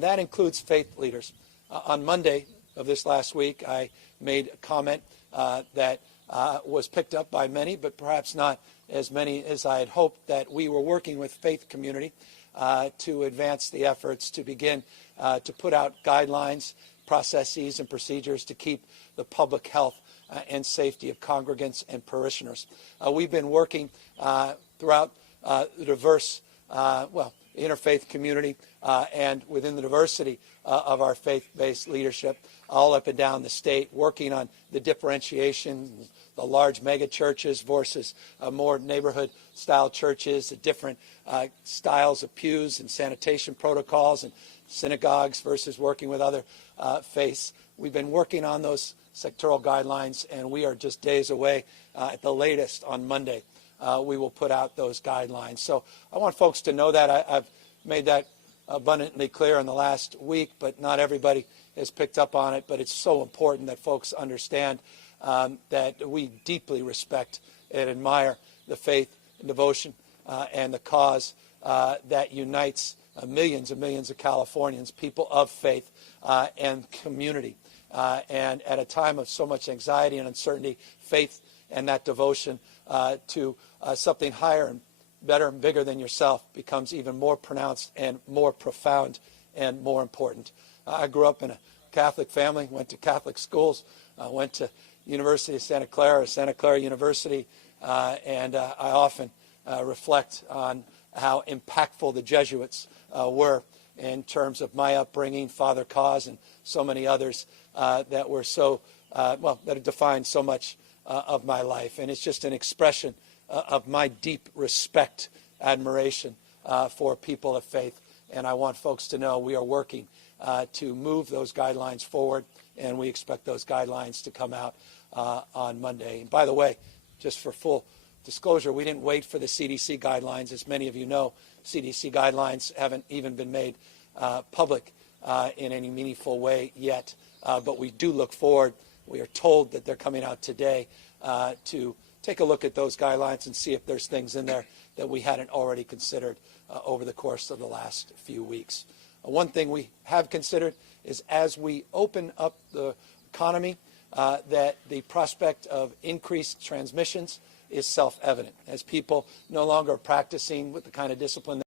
That includes faith leaders. On Monday of this last week, I made a comment that was picked up by many, but perhaps not as many as I had hoped, that we were working with faith community to advance the efforts to begin to put out guidelines, processes, and procedures to keep the public health and safety of congregants and parishioners. We've been working throughout the diverse, interfaith community and within the diversity of our faith-based leadership all up and down the state, working on the differentiation, the large mega churches versus more neighborhood-style churches, the different styles of pews and sanitation protocols, and synagogues versus working with other faiths. We've been working on those sectoral guidelines, and we are just days away. At the latest on Monday, we will put out those guidelines. So I want folks to know that. I've made that abundantly clear in the last week, but not everybody has picked up on it. But it's so important that folks understand that we deeply respect and admire the faith and devotion and the cause that unites millions and millions of Californians, people of faith and community. And at a time of so much anxiety and uncertainty, faith and that devotion to something higher and better and bigger than yourself becomes even more pronounced and more profound and more important. I grew up in a Catholic family, went to Catholic schools, went to University of Santa Clara University, and I often reflect on how impactful the Jesuits were in terms of my upbringing, Father Cause, and so many others that were so, that have defined so much of my life. And it's just an expression of my deep respect, admiration for people of faith. And I want folks to know we are working to move those guidelines forward, and we expect those guidelines to come out on Monday. And by the way, just for full disclosure, we didn't wait for the CDC guidelines. As many of you know, CDC guidelines haven't even been made public in any meaningful way yet. But we do look forward. We are told that they're coming out today to take a look at those guidelines and see if there's things in there that we hadn't already considered over the course of the last few weeks. One thing we have considered is, as we open up the economy, that the prospect of increased transmissions is self-evident, as people no longer are practicing with the kind of discipline